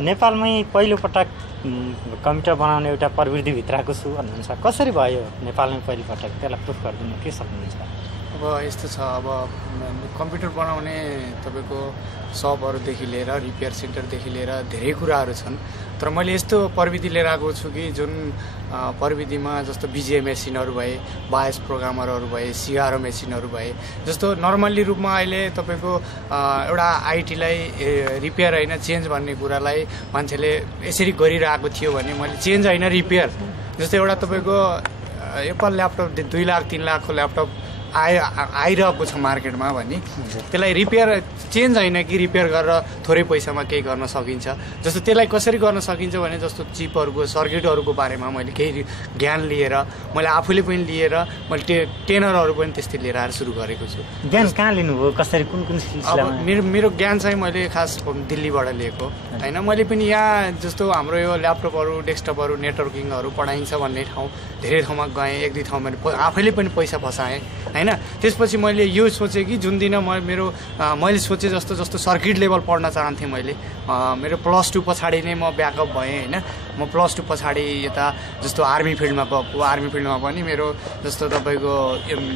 नेपालमै पहिलो पटक कम्प्युटर बनाउने एउटा प्रविधि भित्रको छु भन्नुहुन्छ, कसरी भयो नेपालमै पहिलो पटक? त्यसलाई प्रुफ गरिदिनु के सक्नुहुन्छ? अब यस्तो छ, अब कम्प्युटर बनाउने तपाईँको सपहरूदेखि लिएर रिपेयर सेन्टरदेखि लिएर धेरै कुराहरू छन्। तर मैले यस्तो प्रविधि लिएर आएको छु कि जुन प्रविधिमा जस्तो बिजिए मेसिनहरू भए, बायस प्रोग्रामरहरू भए, सिआरओ मेसिनहरू भए, जस्तो नर्मल्ली रूपमा अहिले तपाईँको एउटा आइटीलाई रिपेयर होइन चेन्ज भन्ने कुरालाई मान्छेले यसरी गरिरहेको थियो भने मैले चेन्ज होइन रिपेयर, जस्तो एउटा तपाईँको एप्पल ल्यापटप 2 लाख 3 लाखको ल्यापटप आइरहेको छ मार्केटमा भने त्यसलाई रिपेयर चेन्ज होइन कि रिपेयर गरेर थोरै पैसामा केही गर्न सकिन्छ। जस्तो त्यसलाई कसरी गर्न सकिन्छ भने जस्तो चिपहरूको सर्किटहरूको बारेमा मैले केही ज्ञान लिएर मैले आफूले पनि लिएर मैले टेनरहरू पनि त्यस्तै लिएर आएर सुरु गरेको छु। ज्ञान कहाँ लिनुभयो, कसरी, कुन सिलसिलामा? मेरो ज्ञान चाहिँ मैले खास दिल्लीबाट लिएको होइन। मैले पनि यहाँ जस्तो हाम्रो यो ल्यापटपहरू डेस्कटपहरू नेटवर्किङहरू पढाइन्छ भन्ने ठाउँ धेरै ठाउँमा गएँ, 1-2 ठाउँमा आफैले पनि पैसा फसाएँ होइन। त्यसपछि मैले यो सोचेँ कि जुन दिन मैले सोचेँ जस्तो सर्किट लेभल पढ्न चाहन्थेँ मैले। मेरो +2 पछाडि नै म ब्याकअप भएँ होइन। म +2 पछाडि यता जस्तो आर्मी फिल्डमा गएको, आर्मी फिल्डमा पनि मेरो जस्तो तपाईँको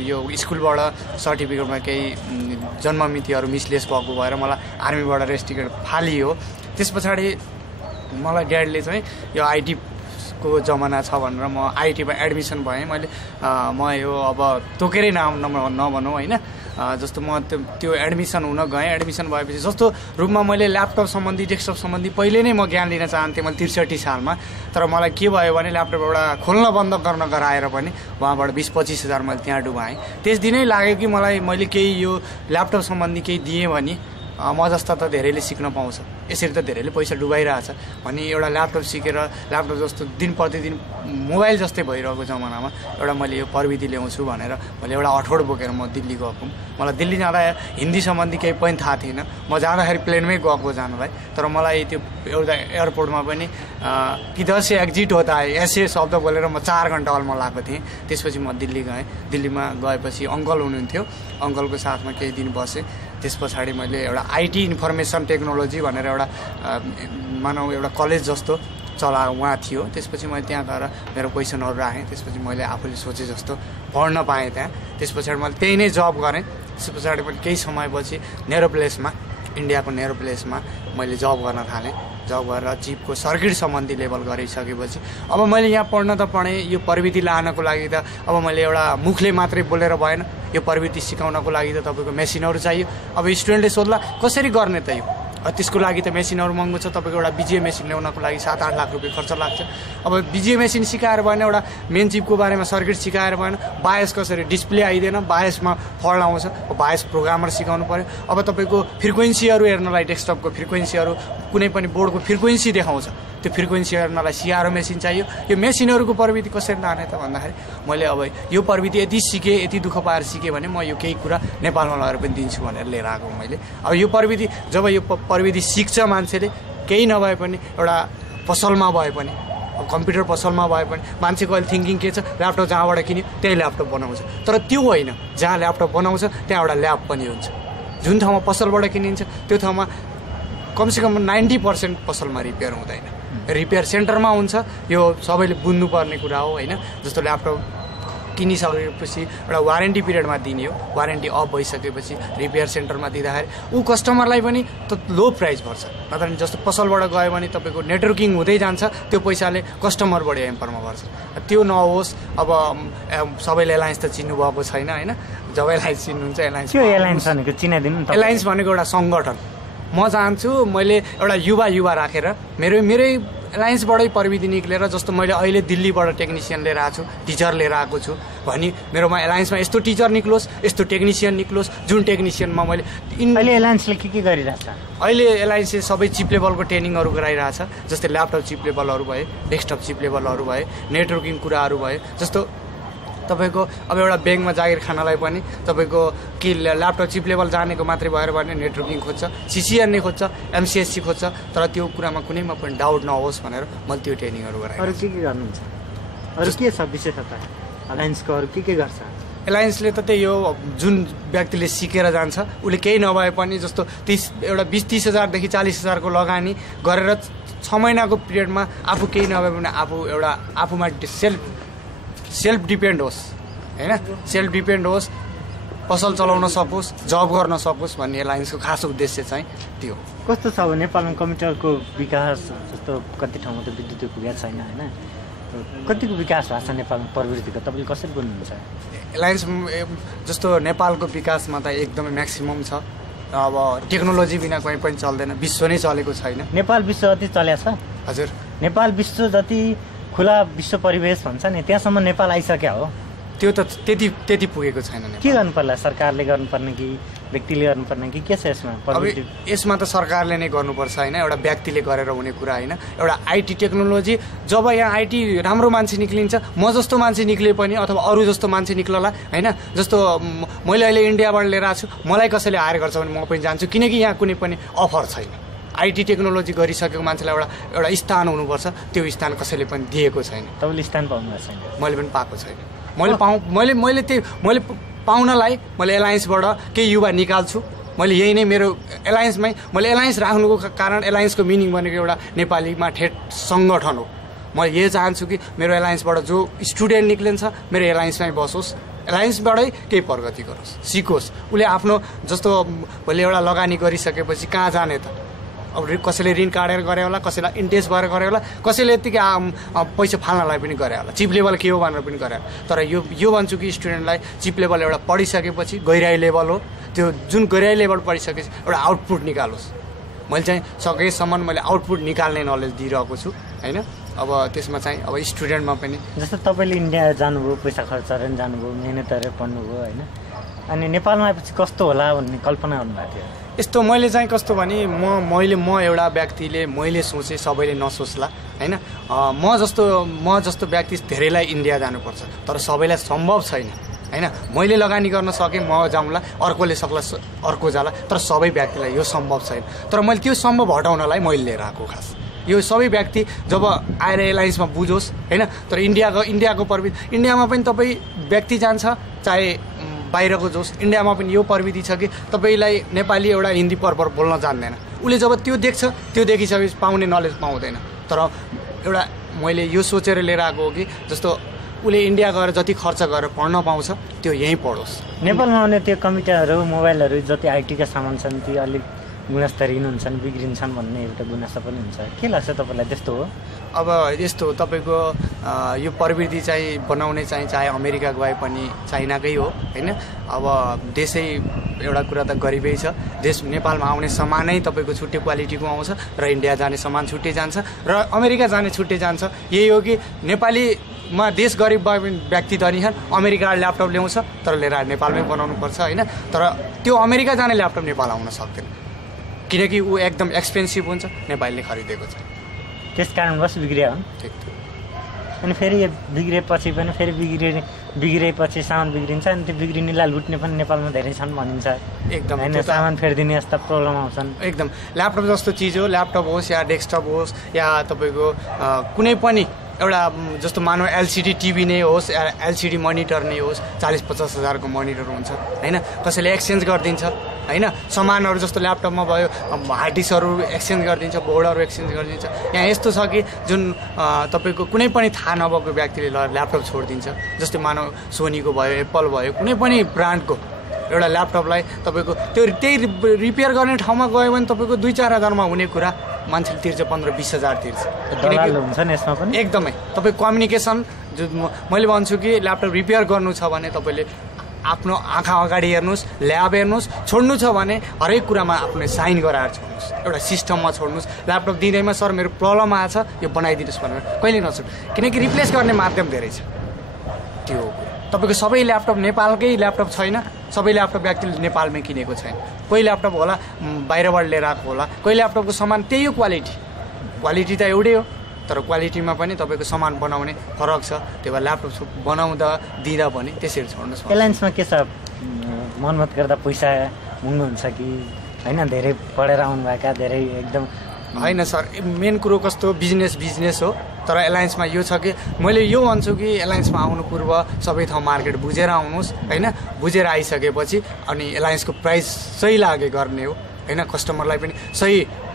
यो स्कुलबाट सर्टिफिकेटमा केही जन्ममितिहरू मिसलेस भएको भएर मलाई आर्मीबाट रेस्ट टिकट फालियो। त्यस पछाडि मलाई ड्याडीले चाहिँ यो आइटी को जमाना छ भनेर म आइटीमा एडमिसन भएँ। म यो अब तोकेरै नाम नभनौँ होइन। जस्तो म त्यो एडमिसन हुन गएँ। एडमिसन भएपछि जस्तो रूपमा मैले ल्यापटप सम्बन्धी डेस्कटप सम्बन्धी पहिले नै म ज्ञान लिन चाहन्थेँ मैले 63 सालमा। तर मलाई के भयो भने ल्यापटप एउटा खोल्न बन्द गर्न गराएर पनि उहाँबाट 20-25 हजार मैले त्यहाँ डुबाएँ। त्यस दिनै लाग्यो कि मैले केही यो ल्यापटप सम्बन्धी केही दिएँ भने म जस्ता त धेरैले सिक्न पाउँछ, यसरी त धेरैले पैसा डुबाइरहेछ भने एउटा ल्यापटप सिकेर ल्यापटप जस्तो दिन प्रतिदिन मोबाइल जस्तै भइरहेको जमानामा एउटा मैले यो प्रविधि ल्याउँछु भनेर मैले एउटा अठोट बोकेर म दिल्ली गएको। मलाई दिल्ली जाँदा हिन्दी सम्बन्धी केही पनि थाहा थिएन। म जाँदाखेरि प्लेनमै गएको जानलाई। तर मलाई त्यो एउटा एयरपोर्टमा पनि किधर से एक्जिट होता है ऐसे शब्द बोलेर म 4 घन्टा हलमा लागेको थिएँ। त्यसपछि म दिल्ली गएँ। दिल्लीमा गएपछि अङ्कल हुनुहुन्थ्यो, अङ्कलको साथमा केही दिन बसेँ। त्यस पछाडि मैले एउटा आइटी इन्फर्मेसन टेक्नोलोजी भनेर एउटा मानव एउटा कलेज जस्तो उहाँ थियो। त्यसपछि मैले त्यहाँ गएर मेरो क्वेसनहरू राखेँ। त्यसपछि मैले आफूले सोचे जस्तो पढ्न पाएँ त्यहाँ। त्यस पछाडि मैले त्यही नै जब गरेँ। त्यस पछाडि पनि केही समयपछि नेरो प्लेसमा, इन्डियाको नेरो प्लेसमा मैले जब गर्न थालेँ। जब गरेर चिपको सर्किट सम्बन्धी लेभल गरिसकेपछि अब मैले यहाँ पढ्न त पढेँ। यो प्रविधि लानको लागि त अब मैले एउटा मुखले मात्रै बोलेर भएन। यो प्रविधि सिकाउनको लागि त तपाईँको मेसिनहरू चाहियो। अब स्टुडेन्टले सोध्ला कसरी गर्ने त यो, त्यसको लागि त मेसिनहरू महँगो छ। तपाईँको एउटा बिजिए मेसिन ल्याउनको लागि 7-8 लाख रुपियाँ खर्च लाग्छ। अब बिजिए मेसिन सिकाएर भएन, एउटा मेन चिपको बारेमा सर्किट सिकाएर भएन, बायस कसरी डिस्प्ले आइदिएन, बायसमा फल्ट आउँछ, बायस प्रोग्रामर सिकाउनु पऱ्यो। अब तपाईँको फ्रिक्वेन्सीहरू हेर्नलाई डेस्कटपको फ्रिक्वेन्सीहरू कुनै पनि बोर्डको फ्रिक्वेन्सी देखाउँछ, त्यो फ्रिक्वेन्सी हेर्नलाई सिआरओ मेसिन चाहियो। यो मेसिनहरूको प्रविधि कसरी लाने त भन्दाखेरि मैले अब यो प्रविधि यति सिकेँ, यति दुःख पाएर सिकेँ भने म यो केही कुरा नेपालमा लगेर पनि दिन्छु भनेर लिएर आएको मैले। अब यो प्रविधि जब यो प्रविधि सिक्छ मान्छेले, केही नभए पनि एउटा पसलमा भए पनि, कम्प्युटर पसलमा भए पनि मान्छेको अहिले थिङ्किङ के छ, ल्यापटप जहाँबाट किन्यो त्यही ल्यापटप बनाउँछ। तर त्यो होइन, जहाँ ल्यापटप बनाउँछ त्यहाँ एउटा ल्याब पनि हुन्छ। जुन ठाउँमा पसलबाट किनिन्छ त्यो ठाउँमा कमसेकम 90% पसलमा रिपेयर हुँदैन, रिपेयर सेन्टरमा हुन्छ। यो सबैले बुझ्नुपर्ने कुरा हो होइन। जस्तो ल्यापटप किनिसकेपछि एउटा वारेन्टी पिरियडमा दिने हो, वारेन्टी अफ भइसकेपछि रिपेयर सेन्टरमा दिँदाखेरि ऊ कस्टमरलाई पनि त लो प्राइस पर्छ। नत्र जस्तो पसलबाट गयो भने तपाईँको नेटवर्किङ हुँदै जान्छ, त्यो पैसाले कस्टमरबाट एम्परमा पर्छ। त्यो नहोस्। अब सबैले एलायन्स त चिन्नुभएको छैन होइन। जब एलायन्स चिन्नुहुन्छ, एलायन्स भनेको चिनाइदिनु। एलायन्स भनेको एउटा सङ्गठन। म चाहन्छु मैले एउटा युवा राखेर मेरै एलायन्सबाटै प्रविधि निक्लेर, जस्तो मैले अहिले दिल्लीबाट टेक्निसियन लिएर आएको छु, टिचर लिएर आएको छु भने मेरोमा एलायन्समा यस्तो टिचर निक्लोस्, यस्तो टेक्निसियन निक्लोस्, जुन टेक्निसियनमा मैले अहिले एलायन्सले के गरिरहेछ? अहिले एलायन्सले सबै चिप लेभलको ट्रेनिङहरू गराइरहेछ। जस्तै ल्यापटप चिप लेभलहरू भए, डेस्कटप चिप लेभलहरू भए, नेटवर्किङ कुराहरू भए। जस्तो तपाईँको अब एउटा ब्याङ्कमा जागिर खानलाई पनि तपाईँको कि ल्यापटप चिप लेभल जानेको मात्रै भएर भने नेटवर्किङ खोज्छ, सिसिएन नै खोज्छ, एमसिएससी खोज्छ। तर त्यो कुरामा कुनैमा पनि डाउट नहोस् भनेर मैले त्यो ट्रेनिङहरू गराएँ। अरू के गर्नुहुन्छ? अरू के छ विशेषता एलायन्सको? अरू के गर्छ? एलायन्सले त त्यही हो जुन व्यक्तिले सिकेर जान्छ उसले केही नभए पनि जस्तो 20-30 हजारदेखि 40 हजारको लगानी गरेर 6 महिनाको पिरियडमा आफू केही नभए पनि आफूमा सेल्फ डिपेन्ड होस् होइन, सेल्फ डिपेन्ड होस्, पसल चलाउन सकोस्, जब गर्न सकोस् भन्ने एलायन्सको खास उद्देश्य चाहिँ त्यो। कस्तो छ अब नेपालमा कम्प्युटरको विकास जस्तो कति ठाउँमा त विद्युत पुगेको छैन होइन, कतिको विकास भएको छ नेपालमा प्रविधिको, तपाईँले कसरी बोल्नुहुन्छ? एलायन्स जस्तो नेपालको विकासमा त एकदमै म्याक्सिमम छ। अब टेक्नोलोजी बिना कहीँ पनि चल्दैन, विश्व नै चलेको छैन। नेपाल विश्व जति चलेको छ? हजुर, नेपाल विश्व जति खुला विश्व परिवेश भन्छ नि त्यहाँसम्म नेपाल आइसक्यो हो, त्यो त त्यति पुगेको छैन। के गर्नु पर्ला, सरकारले गर्नुपर्ने कि व्यक्तिले गर्नुपर्ने कि के छ यसमा? अब यसमा त सरकारले नै गर्नुपर्छ होइन, एउटा व्यक्तिले गरेर हुने कुरा होइन। एउटा आइटी टेक्नोलोजी जब यहाँ आइटी राम्रो मान्छे निक्लिन्छ, म जस्तो मान्छे निक्ले पनि अथवा अरू जस्तो मान्छे निक्लला होइन। जस्तो मैले अहिले इन्डियाबाट लिएर आएको छु, मलाई कसैले हायर गर्छ भने म पनि जान्छु, किनकि यहाँ कुनै पनि अफर छैन। आइटी टेक्नोलोजी गरिसकेको मान्छेलाई एउटा स्थान हुनुपर्छ, त्यो स्थान कसैले पनि दिएको छैन। तपाईँले स्थान पाउनु छैन? मैले पनि पाएको छैन। मैले पाउनलाई मैले एलायन्सबाट केही युवा निकाल्छु। मैले यही नै मेरो एलायन्समै मैले एलायन्स राख्नुको कारण एलायन्सको मिनिङ भनेको एउटा नेपालीमा ठेट सङ्गठन हो। म यही चाहन्छु कि मेरो एलायन्सबाट जो स्टुडेन्ट निक्लिन्छ मेरो एलायन्समै बसोस्, एलायन्सबाटै केही प्रगति गरोस्, सिकोस्। उसले आफ्नो जस्तो भोलि एउटा लगानी गरिसकेपछि कहाँ जाने त? अब कसैले ऋण काटेर गरे होला, कसैलाई इन्ट्रेस्ट भएर गरे होला, कसैले यत्तिकै पैसा फाल्नलाई पनि गरे होला, चिप लेभल के हो भनेर पनि गरे होला। तर यो भन्छु कि स्टुडेन्टलाई चिप लेभल एउटा पढिसकेपछि गहिराई लेभल हो, त्यो जुन गहिराई लेभल पढिसकेपछि एउटा आउटपुट निकालोस्। मैले चाहिँ सकेसम्म मैले आउटपुट निकाल्ने नलेज दिइरहेको छु होइन। अब त्यसमा चाहिँ अब स्टुडेन्टमा पनि जस्तो तपाईँले इन्डिया जानुभयो, पैसा खर्च गरेर जानुभयो, मिहिनेत गरेर पढ्नुभयो होइन, अनि नेपालमा आएपछि कस्तो होला भन्ने कल्पना गर्नुभएको थियो? यस्तो मैले चाहिँ कस्तो भने म एउटा व्यक्तिले मैले सोचेँ सबैले नसोच्ला होइन। म जस्तो व्यक्ति धेरैलाई इन्डिया जानुपर्छ, तर सबैलाई सम्भव छैन होइन। मैले लगानी गर्न सकेँ म जाउँला, अर्कोले सक्ला अर्को जाला, तर सबै व्यक्तिलाई यो सम्भव छैन। तर मैले त्यो सम्भव हटाउनलाई मैले लिएर आएको खास यो सबै व्यक्ति जब आएर एलायन्समा बुझोस् होइन। तर इन्डियाको प्रविधि इन्डियामा पनि तपाईँ व्यक्ति जान्छ चाहे बाहिरको जोस्, इन्डियामा पनि यो प्रविधि छ कि तपाईँलाई नेपाली एउटा हिन्दी प्रपर बोल्न जान्दैन, उसले जब त्यो देख्छ त्यो देखिसकेपछि पाउने नलेज पाउँदैन। तर एउटा मैले यो सोचेर लिएर आएको हो कि जस्तो उसले इन्डिया गएर जति खर्च गरेर पढ्न पाउँछ त्यो यहीँ पढोस्। नेपालमा आउने त्यो कम्प्युटरहरू मोबाइलहरू जति आइटीका सामान छन् ती अलिक गुणस्तरहीन हुन्छन्, बिग्रिन्छन् भन्ने एउटा गुनासो पनि हुन्छ, के लाग्छ तपाईँलाई? त्यस्तो हो? अब यस्तो तपाईँको यो प्रविधि चाहिँ बनाउने चाहिँ चाहे अमेरिका गए पनि चाइनाकै हो होइन। अब देशै एउटा कुरा त गरिबै छ, देश नेपालमा आउने सामानै तपाईँको छुट्टै क्वालिटीको आउँछ र इन्डिया जाने सामान छुट्टै जान्छ र अमेरिका जाने छुट्टै जान्छ। यही हो कि नेपालीमा देश गरिब भए पनि व्यक्ति धनी छन्, अमेरिका ल्यापटप ल्याउँछ तर लिएर नेपालमै बनाउनुपर्छ होइन। तर त्यो अमेरिका जाने ल्यापटप नेपाल आउन सक्दैन, किनकि ऊ एकदम एक्सपेन्सिभ हुन्छ, नेपालीले खरिदेको छ, त्यस कारणवश बिग्रियो हो। ठिक। अनि फेरि बिग्रेपछि पनि फेरि बिग्रेपछि सामान बिग्रिन्छ, अनि त्यो बिग्रिनेलाई लुट्ने पनि नेपालमा धेरै छन् भनिन्छ एकदम होइन। सामान फेरिदिने यस्ता प्रब्लम आउँछन् एकदम। ल्यापटप जस्तो चिज हो, ल्यापटप होस् या डेस्कटप होस् या तपाईँको कुनै पनि एउटा जस्तो मानव एलसिडी टिभी नै होस्, एलसिडी मोनिटर नै होस्, 40-50 हजारको मोनिटर हुन्छ होइन। कसैले एक्सचेन्ज गरिदिन्छ होइन। सामानहरू जस्तो ल्यापटपमा भयो हार्ड डिस्कहरू एक्सचेन्ज गरिदिन्छ, बोर्डहरू एक्सचेन्ज गरिदिन्छ। यहाँ यस्तो छ कि जुन तपाईँको कुनै पनि थाहा नभएको व्यक्तिले ल्यापटप छोडिदिन्छ, जस्तै मानव सोनीको भयो, एप्पल भयो, कुनै पनि ब्रान्डको एउटा ल्यापटपलाई तपाईँको त्यही रिपेयर गर्ने ठाउँमा गयो भने तपाईँको 2-4 हजारमा हुने कुरा मान्छेले तिर्छ 15-20 हजार तिर्छ। हुन्छ नि यसमा पनि एकदमै तपाईँ कम्युनिकेसन जो मैले भन्छु कि ल्यापटप रिपेयर गर्नु छ भने तपाईँले आफ्नो आँखा अगाडि हेर्नुहोस्, ल्याब हेर्नुहोस्, छोड्नु छ भने हरेक कुरामा आफ्नो साइन गराएर छोड्नुहोस्, एउटा सिस्टममा छोड्नुहोस्। ल्यापटप दिँदैमा सर मेरो प्रब्लम आएछ यो बनाइदिनुहोस् भनेर कहिले नसक्नु, किनकि रिप्लेस गर्ने माध्यम धेरै छ। त्यो तपाईँको सबै ल्यापटप नेपालकै ल्यापटप छैन, सबै ल्यापटप व्यक्तिले नेपालमै किनेको छैन। कोही ल्यापटप होला बाहिरबाट लिएर आएको होला, कोही ल्यापटपको सामान त्यही हो, क्वालिटी त एउटै हो, तर क्वालिटीमा पनि तपाईँको सामान बनाउने फरक छ। त्यो भएर ल्यापटप बनाउँदा दिँदा पनि त्यसरी छोड्नुहोस्। एलायन्समा के छ, मनमत गर्दा पैसा मुङ्नुहुन्छ कि होइन? धेरै पढेर आउनुभएका धेरै एकदम होइन सर, मेन कुरो कस्तो बिजनेस हो तर एलायन्समा यो छ कि मैले यो भन्छु कि एलायन्समा आउनु पूर्व सबै ठाउँ मार्केट बुझेर आउनुहोस् होइन, बुझेर आइसकेपछि अनि एलायन्सको प्राइस सही लागे गर्ने हो होइन, कस्टमरलाई पनि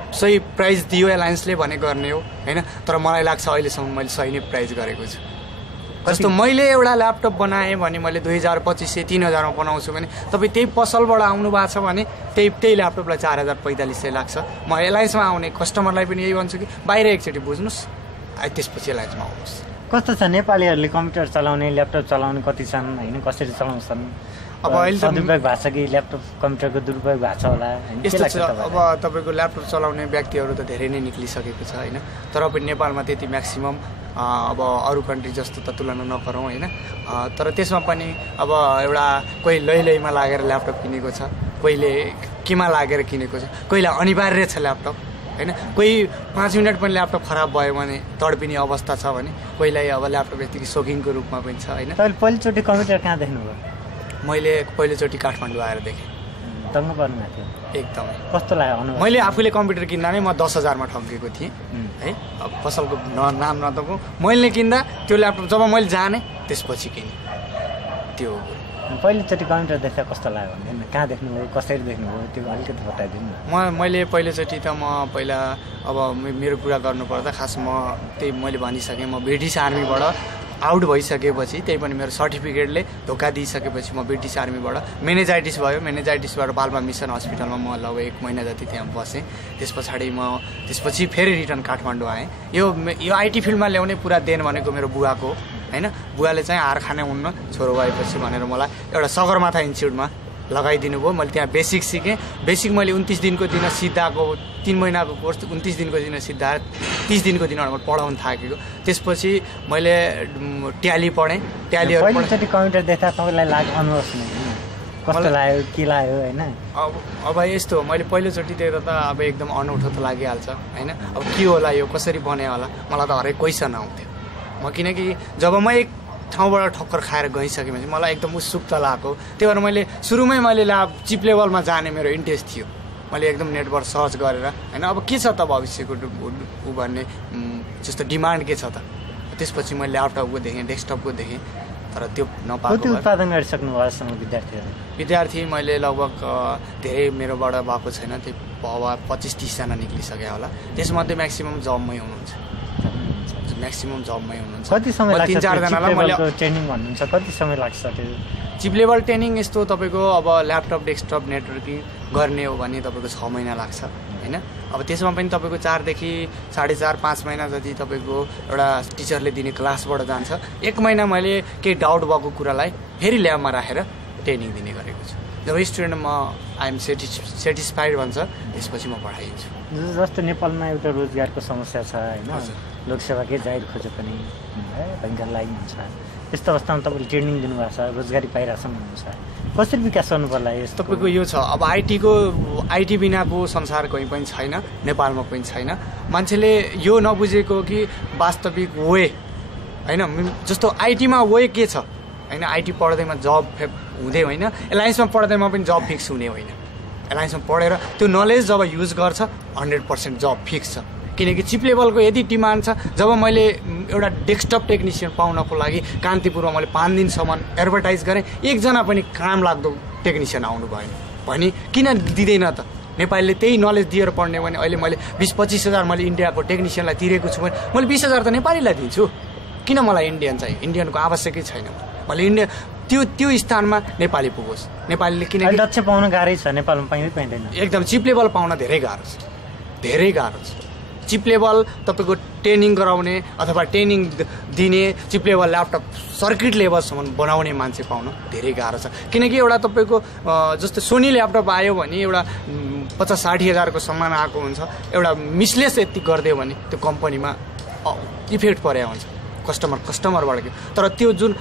सही प्राइस दियो एलायन्सले भने गर्ने हो होइन। तर मलाई लाग्छ अहिलेसम्म मैले सही नै प्राइस गरेको छु। जस्तो मैले एउटा ल्यापटप बनाएँ भने मैले 2200 3000मा बनाउँछु भने तपाईँ त्यही पसलबाट आउनु भएको छ भने त्यही ल्यापटपलाई 4000 4500 लाग्छ। म एलायन्समा आउने कस्टमरलाई पनि यही भन्छु कि बाहिर एकचोटि बुझ्नुहोस्, त्यसपछि एलायन्समा आउनुहोस्। कस्तो छ नेपालीहरूले कम्प्युटर चलाउने ल्यापटप चलाउने कति छन् होइन, कसरी चलाउँछन्? अब अहिले सदुपयोग भएको छ कि ल्यापटप कम्प्युटरको दुरुपयोग भएको छ होला? यस्तो छ अब तपाईँको ल्यापटप चलाउने व्यक्तिहरू त धेरै नै निक्लिसकेको छ होइन, तर पनि नेपालमा त्यति म्याक्सिमम अब अरू कन्ट्री जस्तो त तुलना नगरौँ होइन। तर त्यसमा पनि अब एउटा कोही लैमा लागेर ल्यापटप किनेको छ, कोहीले केमा लागेर किनेको छ, कोहीलाई अनिवार्य छ ल्यापटप होइन, कोही 5 मिनट पनि ल्यापटप खराब भयो भने तडपिने अवस्था छ भने कोहीलाई अब ल्यापटप यतिकै सोकिङको रूपमा पनि छ होइन। तपाईँले पहिलोचोटि कम्प्युटर कहाँ देख्नुभयो? मैले पहिलोचोटि काठमाडौँ आएर देखेँ। दङ्ग पर्नुभएको थियो एकदमै। कस्तो लाग्यो अनुभव? मैले आफूले कम्प्युटर किन्दा नै म 10,000मा ठगिएको थिएँ है। अब पसलको नाम नदोको मैले किन्दा त्यो ल्यापटप जब मैले जाने त्यसपछि किनेँ त्यो। पहिलोचोटि कम्प्युटर देख्दा कस्तो लाग्यो भने कहाँ देख्नुभयो, कसरी देख्नुभयो, त्यो अलिकति बताइदिनु न। मैले पहिलोचोटि त म पहिला अब मेरो कुरा गर्नुपर्दा खास म त्यही मैले भनिसकेँ, म ब्रिटिस आर्मीबाट आउट भइसकेपछि त्यही पनि मेरो सर्टिफिकेटले धोका दिइसकेपछि म ब्रिटिस आर्मीबाट मेनेजाइटिस भयो, मेनेजाइटिसबाट पाल्पा मिसन हस्पिटलमा म लगभग 1 महिना जति त्यहाँ बसेँ। त्यसपछि फेरि रिटर्न काठमाडौँ आएँ। यो आइटी फिल्डमा ल्याउने पुरा देन भनेको मेरो बुवाको होइन। बुवाले चाहिँ हार खाने हुन्न छोरो भएपछि भनेर मलाई एउटा सगरमाथा इन्स्टिट्युटमा लगाइदिनु भयो। मैले त्यहाँ बेसिक सिकेँ। बेसिक मैले 29 दिनको दिन सिद्धाएको, 3 महिनाको कोर्स 29 दिनको दिन सिद्धाएर 30 दिनको दिनबाट मैले पढाउन थाकेको। त्यसपछि मैले ट्याली पढेँ। ट्यालीहरू पहिलोचोटि कम्प्युटर देख्दा तपाईँलाई लाग्यो अनुभव कस्तो लाग्यो, के लाग्यो होइन? अब यस्तो हो, मैले पहिलोचोटि देख्दा त अब एकदम अनौठो त लागिहाल्छ होइन। अब के होला यो, कसरी बने होला, मलाई त हरेक क्वेसन आउँथ्यो। किनकि जब म एक ठाउँबाट ठक्कर खाएर गइसकेपछि मलाई एकदम उत्सुकता लागेको। त्यही भएर मैले सुरुमै मैले चिप लेभलमा जाने मेरो इन्ट्रेस्ट थियो। मैले एकदम नेटबाट सर्च गरेर होइन अब के छ त भविष्यको ऊ भन्ने जस्तो डिमान्ड के छ त। त्यसपछि मैले ल्यापटपको देखेँ, डेस्कटपको देखेँ, तर त्यो नपाएको। उत्पादन गरिसक्नु भएसम्म विद्यार्थी मैले लगभग धेरै मेरोबाट भएको छैन, त्यो 25-30 जना निक्लिसक्यो होला। त्यसमध्ये म्याक्सिमम जबमै हुनुहुन्छ। कति समय लाग्छ? 3-4 जनालाई मैले ट्रेनिङ भन्नुहुन्छ, कति समय लाग्छ त्यो? चिप लेभल ट्रेनिङ यस्तो तपाईँको अब ल्यापटप डेस्कटप नेटवर्किङ गर्ने हो भने तपाईँको 6 महिना लाग्छ होइन। अब त्यसमा पनि तपाईँको 4 देखि 4.5-5 महिना जति तपाईँको एउटा टिचरले दिने क्लासबाट जान्छ। 1 महिना मैले केही डाउट भएको कुरालाई फेरि ल्याबमा राखेर ट्रेनिङ दिने गरेको छु। जब स्टुडेन्ट आइएम सेटिस्फाइड भन्छ त्यसपछि म पढाइदिन्छु। जस्तो नेपालमा एउटा रोजगारको समस्या छ होइन, लोकसेवाकै जाहिर खोजे पनि भयङ्कर लागि हुन्छ। त्यस्तो अवस्थामा तपाईँले ट्रेनिङ दिनुभएको छ, रोजगारी पाइरहेछौँ भन्नुहुन्छ, कसरी विकास गर्नु पर्ला? यस्तो तपाईँको यो छ अब आइटी बिनाको संसार कहीँ पनि छैन, नेपालमा पनि छैन। मान्छेले यो नबुझेको कि वास्तविक वे होइन, जस्तो आइटीमा वे के छ होइन। आइटी पढ्दैमा जब हुँदै होइन, एलायन्समा पढ्दैमा पनि जब फिक्स हुने होइन। एलायन्समा पढेर त्यो नलेज जब युज गर्छ 100% जब फिक्स छ। किनकि चिप लेभलको यदि डिमान्ड छ। जब मैले एउटा डेस्कटप टेक्निसियन पाउनको लागि कान्तिपुरमा मैले 5 दिनसम्म एडभर्टाइज गरेँ, एकजना पनि काम लाग्दो टेक्निसियन आउनु भएन भने किन दिँदैन त? नेपालीले त्यही नलेज दिएर पढ्ने भने अहिले मैले 20-25 हजार मैले इन्डियाको टेक्निसियनलाई तिरेको छु भने मैले 20 हजार त नेपालीलाई दिन्छु। किन मलाई इन्डियन चाहिँ? इन्डियनको आवश्यकै छैन। मैले इन्डिया त्यो स्थानमा नेपाली पुगोस्। नेपालीले किन दक्ष पाउन गाह्रै छ नेपालमा, पाइँदैन एकदम। चिप लेभल पाउन धेरै गाह्रो छ, धेरै गाह्रो छ। चिप लेभल तपाईँको ट्रेनिङ गराउने अथवा ट्रेनिङ दिने चिप लेभल ल्यापटप सर्किट लेभलसम्म बनाउने मान्छे पाउन धेरै गाह्रो छ। किनकि एउटा तपाईँको जस्तो सोनी ल्यापटप आयो भने एउटा 50-60 हजारको सामान आएको हुन्छ, एउटा मिसलेस यति गरिदियो भने त्यो कम्पनीमा इफेक्ट परे हुन्छ कस्टमरबाट। तर त्यो जुन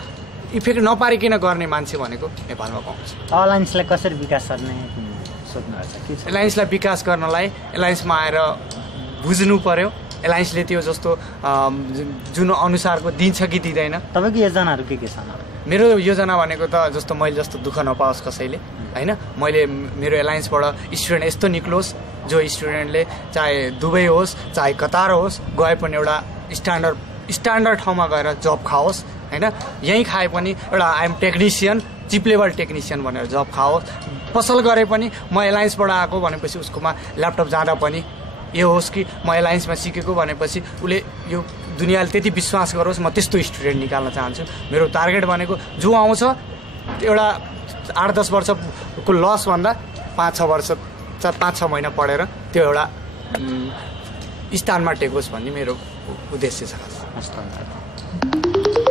इफेक्ट नपारिकन गर्ने मान्छे भनेको नेपालमा पाउँछ। एलायन्सलाई कसरी विकास गर्ने सोच्नुहुन्छ? एलायन्सलाई विकास गर्नलाई एलायन्समा आएर बुझ्नु पर्यो एलायन्सले त्यो जस्तो जुन अनुसारको दिन्छ कि दिँदैन। तपाईँको योजनाहरू के छन्? मेरो योजना भनेको त जस्तो मैले जस्तो दुःख नपाओस् कसैले होइन। मैले मेरो एलायन्सबाट स्टुडेन्ट यस्तो निक्लोस् जो स्टुडेन्टले चाहे दुबई होस् चाहे कतार होस् गए पनि एउटा स्ट्यान्डर्ड स्ट्यान्डर्ड ठाउँमा गएर जब खाओस् होइन। यहीँ खाए पनि एउटा I'm technician, cheap level technician भनेर जब खाओस्। पसल गरे पनि म एलायन्सबाट आएको भनेपछि उसकोमा ल्यापटप जाँदा पनि यो होस् कि म एलायन्समा सिकेको भनेपछि उसले यो दुनियाँले त्यति विश्वास गरोस्। म त्यस्तो स्टुडेन्ट निकाल्न चाहन्छु। मेरो टार्गेट भनेको जो आउँछ एउटा 8-10 वर्षको लसभन्दा 5-6 वर्ष 5-6 महिना पढेर त्यो एउटा स्थानमा टेकोस् भन्ने मेरो उद्देश्य छ। हस्, धन्यवाद।